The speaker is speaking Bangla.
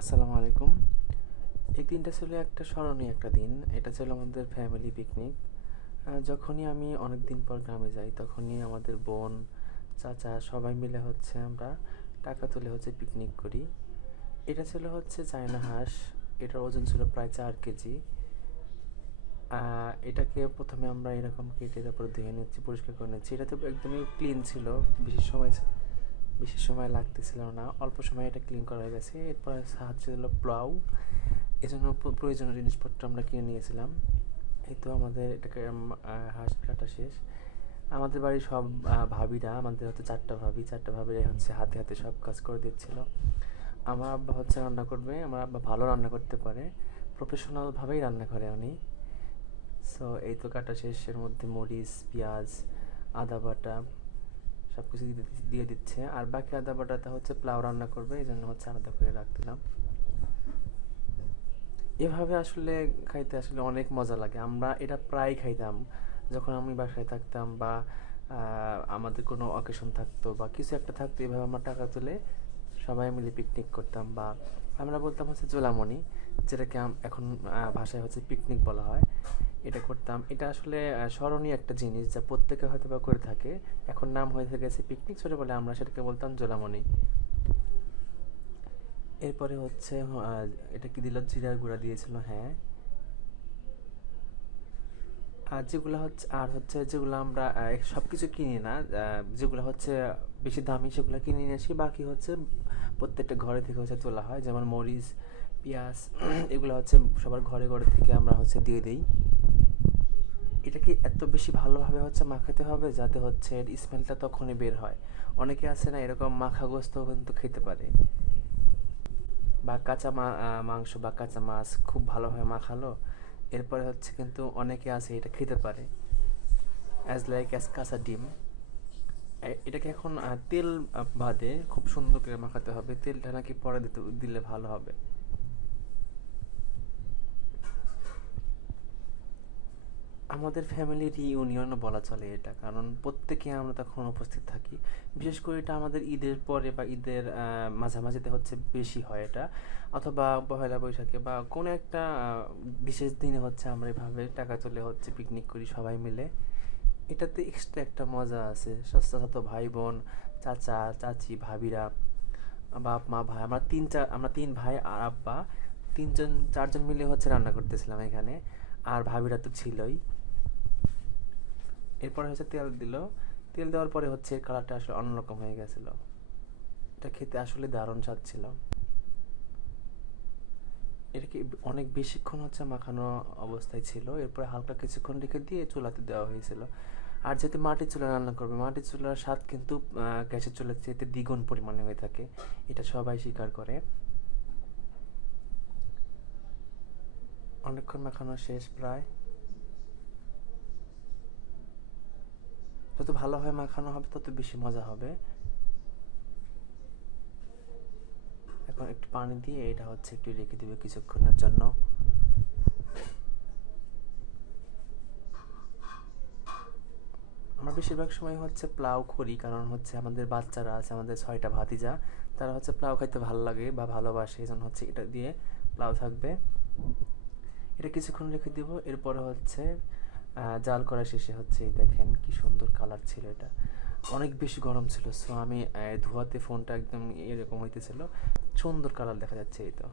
আসসালামু আলাইকুম। এই দিনটা ছিল একটা স্মরণীয় একটা দিন। এটা ছিল আমাদের ফ্যামিলি পিকনিক। যখনই আমি অনেক দিন পর গ্রামে যাই, তখনই আমাদের বোন, চাচা সবাই মিলে আমরা টাকা তুলে পিকনিক করি। এটা ছিল চায়না হাঁস। এটার ওজন ছিল প্রায় 4 কেজি। এটাকে প্রথমে আমরা এরকম কেটে তারপর ধুয়ে নিচ্ছি, পরিষ্কার করে নিচ্ছি। এটা তো একদমই ক্লিন ছিল। বেশি সময় বেশি সময় লাগতেছিল না, অল্প সময় এটা ক্লিন করা হয়ে গেছে। এরপর সাহায্য হলো প্লাউ। এজন্য প্রয়োজনীয় জিনিসপত্র আমরা কিনে নিয়েছিলাম। এই তো আমাদের এটাকে হাঁস কাটা শেষ। আমাদের বাড়ির সব ভাবিরা, আমাদের 4টা ভাবি, 4টা ভাবিরা হাতে হাতে সব কাজ করে দিচ্ছিল। আমার আব্বা রান্না করবে। আমার আব্বা ভালো রান্না করতে পারে, প্রফেশনালভাবেই রান্না করে উনি। সো এই তো কাটা শেষ। এর মধ্যে মরিচ, পেঁয়াজ, আদা বাটা সব কিছু দিয়ে দিচ্ছে। আর বাকি আদা বাটাটা পোলাও রান্না করবে, এই জন্য আলাদা করে রাখছিলাম। এভাবে আসলে খাইতে আসলে অনেক মজা লাগে। আমরা এটা প্রায় খাইতাম যখন আমি বাসায় থাকতাম, বা আমাদের কোনো অকেশন থাকতো বা কিছু একটা থাকতো। এভাবে আমরা টাকা তুলে সবাই মিলে পিকনিক করতাম, বা আমরা বলতাম জোলামনি, যেটাকে এখন ভাষায় পিকনিক বলা হয়। এটা করতাম। এটা আসলে স্মরণীয় একটা জিনিস, যা প্রত্যেকে হয়তো বা করে থাকে। এখন নাম হয়ে গেছে পিকনিক, ছোটবেলায় আমরা সেটাকে বলতাম জোলামনি। এরপরে এটা কি দিল, জিরার গুঁড়া দিয়েছিল, হ্যাঁ। আর যেগুলো আমরা সব কিছু কিনি না, যেগুলো বেশি দামি সেগুলো কিনে নিয়ে আসি। বাকি প্রত্যেকটা ঘরে থেকে তোলা হয়, যেমন মরিচ, পেঁয়াজ এগুলো সবার ঘরে ঘরে থেকে আমরা দিয়ে দিই। এটাকে এত বেশি ভালোভাবে মাখাতে হবে যাতে এর স্মেলটা তখনই বের হয়। অনেকে আছে না এরকম মাখা গোস্ত কিন্তু খেতে পারে, বা মাংস বা কাঁচা মাছ খুব ভালোভাবে মাখালো, এরপরে কিন্তু অনেকে আছে এটা খেতে পারে অ্যাজ কাঁচা ডিম। এটাকে এখন তেল বাদে খুব সুন্দর করে মাখাতে হবে। তেলটা নাকি পরে দিলে ভালো হবে। আমাদের ফ্যামিলির রিইউনিয়নও বলা চলে এটা, কারণ প্রত্যেকে আমরা তখন উপস্থিত থাকি। বিশেষ করে এটা আমাদের ঈদের পরে বা ঈদের মাঝামাঝিতে বেশি হয় এটা, অথবা পহেলা বৈশাখে বা কোনো একটা বিশেষ দিনে আমরা এভাবে টাকা তুলে পিকনিক করি সবাই মিলে। এটাতে এক্সট্রা একটা মজা আছে। চাচাতো ভাই বোন, চাচা চাচি, ভাবিরা, বাপ মা ভাই, আমরা 3 ভাই আর আব্বা, 4জন মিলে রান্না করতেছিলাম এখানে। আর ভাবিরা তো ছিলই। এরপরে তেল দিল। তেল দেওয়ার পরে এর কালারটা আসলে অন্যরকম হয়ে গেছিল। এটা খেতে আসলে দারুণ স্বাদ ছিল। এটাকে অনেক বেশিক্ষণ মাখানো অবস্থায় ছিল। এরপরে হালকা কিছুক্ষণ রেখে দিয়ে চুলাতে দেওয়া হয়েছিল। আর যেহেতু মাটির চুলা রান্না করবে, মাটির চুলার স্বাদ কিন্তু গ্যাসের চুলার চেয়ে দ্বিগুণ পরিমাণে হয়ে থাকে, এটা সবাই স্বীকার করে। অনেকক্ষণ মাখানো শেষ প্রায়। যত ভালোভাবে মাখানো হবে তত বেশি মজা হবে। এখন একটু পানি দিয়ে এটা একটু রেখে দেবে কিছুক্ষণের জন্য। আমরা বেশিরভাগ সময় পোলাও করি, কারণ আমাদের বাচ্চারা আছে, আমাদের 6টা ভাতিজা, তারা পোলাও খাইতে ভালো লাগে বা ভালোবাসে, এই জন্য এটা দিয়ে পোলাও থাকবে। এটা কিছুক্ষণ রেখে দিব। এরপরে জাল করা শেষে এই দেখেন কি সুন্দর কালার ছিল এটা। অনেক বেশি গরম ছিল, সো আমি ধোয়াতে ফোনটা একদম এরকম হইতেছিল। সুন্দর কালার দেখা যাচ্ছে, এই তো।